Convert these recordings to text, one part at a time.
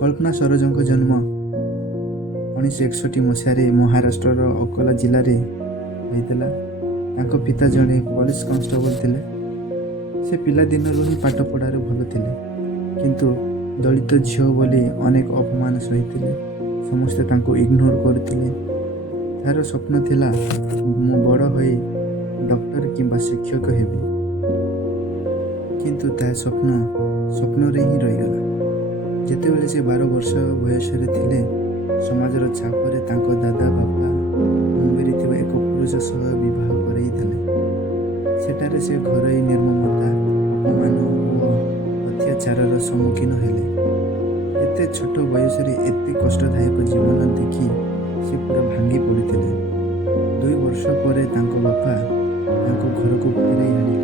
କଳ୍ପନା ସରୋଜଙ୍କ ଜନ୍ମ 1961 ମସିହାରେ ମହାରାଷ୍ଟ୍ରର ଅକୋଲା ଜିଲ୍ଲାରେ ହୋଇଥିଲା। ତାଙ୍କ ପିତା ଜଣେ ପୋଲିସ କନଷ୍ଟେବଲ ଥିଲେ। ସେ ପିଲାଦିନରୁ ହିଁ ପାଠ ପଢ଼ାରେ ଭଲ ଥିଲେ, କିନ୍ତୁ ଦଳିତ ଝିଅ ବୋଲି ଅନେକ ଅପମାନ ସହିଥିଲେ। ସମସ୍ତେ ତାଙ୍କୁ ଇଗ୍ନୋର କରୁଥିଲେ। ତାର ସ୍ୱପ୍ନ ଥିଲା, ମୁଁ ବଡ଼ ହୋଇ ଡକ୍ଟର କିମ୍ବା ଶିକ୍ଷକ ହେବି, କିନ୍ତୁ ତା ସ୍ୱପ୍ନରେ ହିଁ ରହିଗଲା। ଯେତେବେଳେ ସେ 12 ବର୍ଷ ବୟସରେ ଥିଲେ, ସମାଜର ଚାପରେ ତାଙ୍କ ଦାଦା ବାପା ମୁମ୍ବାଇରେ ଥିବା ଏକ ପୁରୁଷ ସହ ବିବାହ କରାଇଦେଲେ। ସେଠାରେ ସେ ଘରୋଇ ନିର୍ମମତା, ଅପମାନ ଓ ଅତ୍ୟାଚାରର ସମ୍ମୁଖୀନ ହେଲେ। ଏତେ ଛୋଟ ବୟସରେ ଏତେ କଷ୍ଟଦାୟକ ଜୀବନ ଦେଖି ସେ ପୁରା ଭାଙ୍ଗି ପଡ଼ିଥିଲେ। 2 ବର୍ଷ ପରେ ତାଙ୍କ ବାପା ତାଙ୍କୁ ଘରକୁ ଫେରାଇ ଆଣିଲେ,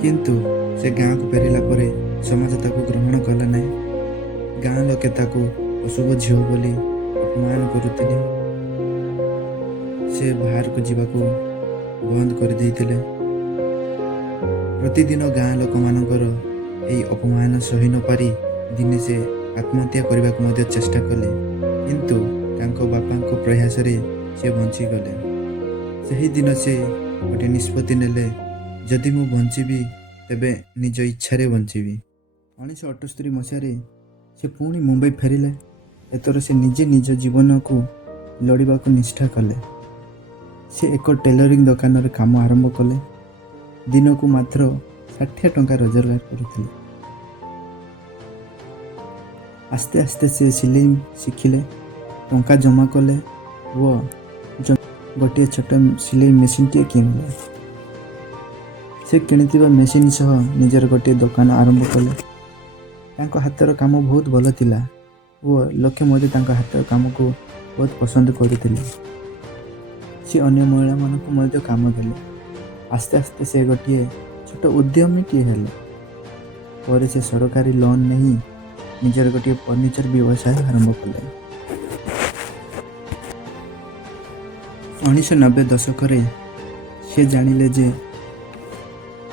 କିନ୍ତୁ ସେ ଗାଁକୁ ଫେରିଲା ପରେ ସମାଜ ତାକୁ ଗ୍ରହଣ କଲା ନାହିଁ। ଗାଁ ଲୋକେ ତାକୁ ଅଶୁଭ ଝିଅ ବୋଲି ଅପମାନ କରୁଥିଲେ। ସେ ବାହାରକୁ ଯିବାକୁ ବନ୍ଦ କରିଦେଇଥିଲେ। ପ୍ରତିଦିନ ଗାଁ ଲୋକମାନଙ୍କର ଏହି ଅପମାନ ସହି ନପାରି ଦିନେ ସେ ଆତ୍ମହତ୍ୟା କରିବାକୁ ମଧ୍ୟ ଚେଷ୍ଟା କଲେ, କିନ୍ତୁ ତାଙ୍କ ବାପାଙ୍କ ପ୍ରୟାସରେ ସେ ବଞ୍ଚିଗଲେ। ସେହିଦିନ ସେ ଗୋଟିଏ ନିଷ୍ପତ୍ତି ନେଲେ, ଯଦି ମୁଁ ବଞ୍ଚିବି ତେବେ ନିଜ ଇଚ୍ଛାରେ ବଞ୍ଚିବି। 1978 ମସିହାରେ ସେ ପୁଣି ମୁମ୍ବାଇ ଫେରିଲେ। ଏଥର ସେ ନିଜେ ନିଜ ଜୀବନକୁ ଲଢ଼ିବାକୁ ନିଷ୍ଠା କଲେ। ସେ ଏକ ଟେଲରିଂ ଦୋକାନରେ କାମ ଆରମ୍ଭ କଲେ। ଦିନକୁ ମାତ୍ର 60 ଟଙ୍କା ରୋଜଗାର କରୁଥିଲେ। ଆସ୍ତେ ଆସ୍ତେ ସେ ସିଲେଇ ଶିଖିଲେ, ଟଙ୍କା ଜମା କଲେ ଓ ଗୋଟିଏ ଛୋଟ ସିଲେଇ ମେସିନଟିଏ କିଣିଲେ। ସେ କିଣିଥିବା ମେସିନ୍ ସହ ନିଜର ଗୋଟିଏ ଦୋକାନ ଆରମ୍ଭ କଲେ। ତାଙ୍କ ହାତର କାମ ବହୁତ ଭଲ ଥିଲା ଓ ଲୋକେ ମଧ୍ୟ ତାଙ୍କ ହାତର କାମକୁ ବହୁତ ପସନ୍ଦ କରୁଥିଲେ। ସେ ଅନ୍ୟ ମହିଳାମାନଙ୍କୁ ମଧ୍ୟ କାମ ଦେଲେ। ଆସ୍ତେ ଆସ୍ତେ ସେ ଗୋଟିଏ ଛୋଟ ଉଦ୍ୟମୀଟିଏ ହେଲେ। ପରେ ସେ ସରକାରୀ ଲୋନ୍ ନେଇ ନିଜର ଗୋଟିଏ ଫର୍ଣ୍ଣିଚର ବ୍ୟବସାୟ ଆରମ୍ଭ କଲେ। 1990 ଦଶକରେ ସେ ଜାଣିଲେ ଯେ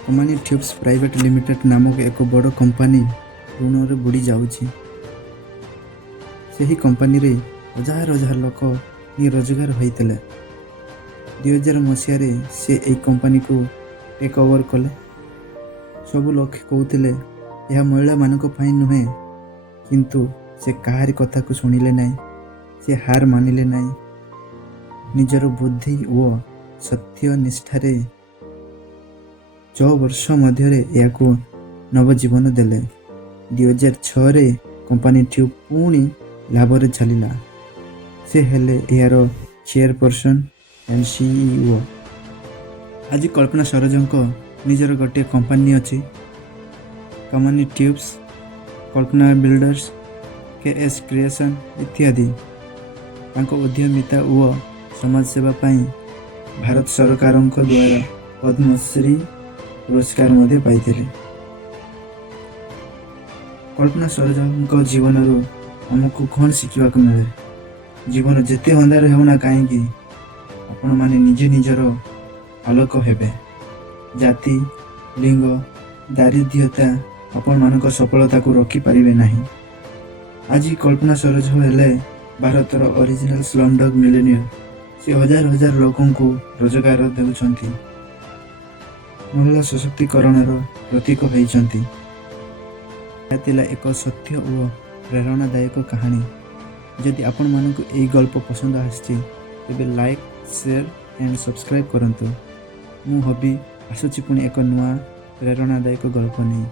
କମାନି ଟ୍ୟୁବ୍ସ ପ୍ରାଇଭେଟ ଲିମିଟେଡ ନାମକ ଏକ ବଡ଼ କମ୍ପାନୀ ଋଣରେ ବୁଡ଼ି ଯାଉଛି। ସେହି କମ୍ପାନୀରେ ହଜାର ହଜାର ଲୋକ ରୋଜଗାର ହୋଇଥିଲେ। 2000 ମସିହାରେ ସେ ଏହି କମ୍ପାନୀକୁ ଟେକ୍ ଓଭର କଲେ। ସବୁ ଲୋକେ କହୁଥିଲେ ଏହା ମହିଳାମାନଙ୍କ ପାଇଁ ନୁହେଁ, କିନ୍ତୁ ସେ କାହାରି କଥାକୁ ଶୁଣିଲେ ନାହିଁ। ସେ ହାର ମାନିଲେ ନାହିଁ। ନିଜର ବୁଦ୍ଧି ଓ ସତ୍ୟ ନିଷ୍ଠାରେ 6 ବର୍ଷ ମଧ୍ୟରେ ଏହାକୁ ନବଜୀବନ ଦେଲେ। 2006ରେ କମ୍ପାନୀ ଟ୍ୟୁବ୍ ପୁଣି ଲାଭରେ ଚାଲିଲା। ସେ ହେଲେ ଏହାର ଚେୟାରପର୍ସନ ଆଣ୍ଡ CEO। ଆଜି କଳ୍ପନା ସରୋଜଙ୍କ ନିଜର ଗୋଟିଏ କମ୍ପାନୀ ଅଛି, କମାନି ଟ୍ୟୁବ୍ସ, କଳ୍ପନା ବିଲ୍ଡର୍ସ, KS କ୍ରିଏସନ ଇତ୍ୟାଦି। ତାଙ୍କ ଉଦ୍ୟମିତା ଓ ସମାଜସେବା ପାଇଁ ଭାରତ ସରକାରଙ୍କ ଦ୍ୱାରା ପଦ୍ମଶ୍ରୀ ପୁରସ୍କାର ମଧ୍ୟ ପାଇଥିଲେ। କଳ୍ପନା ସରୋଜଙ୍କ ଜୀବନରୁ ଆମକୁ କ'ଣ ଶିଖିବାକୁ ମିଳେ? ଜୀବନ ଯେତେ ଅନ୍ଧାର ହେଉନା କାହିଁକି, ଆପଣମାନେ ନିଜେ ନିଜର ଆଲୋକ ହେବେ। ଜାତି, ଲିଙ୍ଗ, ଦାରିଦ୍ର୍ୟତା ଆପଣମାନଙ୍କ ସଫଳତାକୁ ରୋକିପାରିବେ ନାହିଁ। ଆଜି କଳ୍ପନା ସରୋଜ ହେଲେ ଭାରତର ଅରିଜିନାଲ ସ୍ଲମଡଗ୍ ମିଲେନିୟର। ସେ ହଜାର ହଜାର ଲୋକଙ୍କୁ ରୋଜଗାର ଦେଉଛନ୍ତି, ମହିଳା ସଶକ୍ତିକରଣର ପ୍ରତୀକ ହୋଇଛନ୍ତି। ଏହା ଥିଲା ଏକ ସତ୍ୟ ଓ ପ୍ରେରଣାଦାୟକ କାହାଣୀ। ଯଦି ଆପଣମାନଙ୍କୁ ଏହି ଗଳ୍ପ ପସନ୍ଦ ଆସିଛି ତେବେ ଲାଇକ୍, ସେୟାର ଆଣ୍ଡ ସବସ୍କ୍ରାଇବ୍ କରନ୍ତୁ। ମୁଁ ଆସୁଛି ପୁଣି ଏକ ନୂଆ ପ୍ରେରଣାଦାୟକ ଗଳ୍ପ ନେଇ।